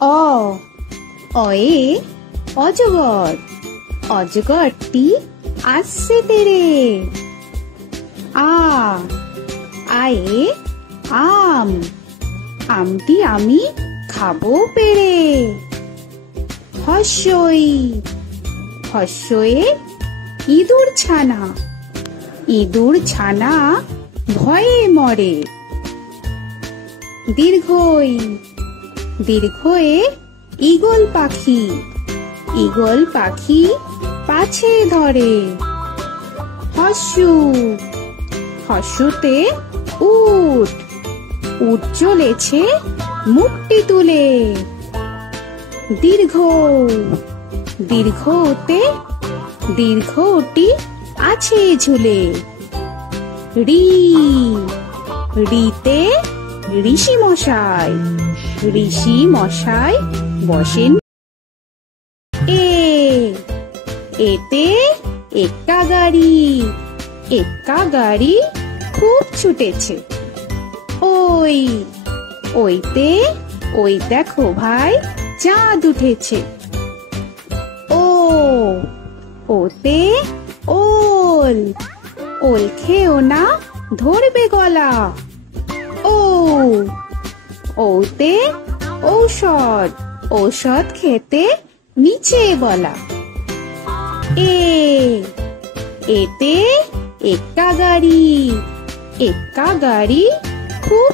অ অয়ে অজগর, অজগরটি আসছে তেরে। আ আয়ে আম, আমটি আমি খাবো পেরে। হস্যই হস্যয়ে ইঁদুর ছানা, ইঁদুর ছানা ভয়ে মরে। দীর্ঘই দীর্ঘয়ে ঈগল পাখি, ঈগল পাখি পাছে ধরে। হস্যু হস্যুতে উট, উট চলেছে মুখটি তুলে। দীর্ঘ দীর্ঘতে দীর্ঘটি আছে ঝুলে। রি রিতে ঋষি মশাই, ঋষি মশাই বসেন। এ এতে এক্কা গাড়ি, এক্কা গাড়ি খুব ছুটেছে। ওই ওইতে ওই দেখো ভাই চাঁদ উঠেছে। ও ওতে ওল, ওল খেও না ধরবে গলা। ও ওতে ঔষধ, ঔষধ খেতে নিচে গলা। এ এতে এক্কা গাড়ি, এক্কা গাড়ি খুব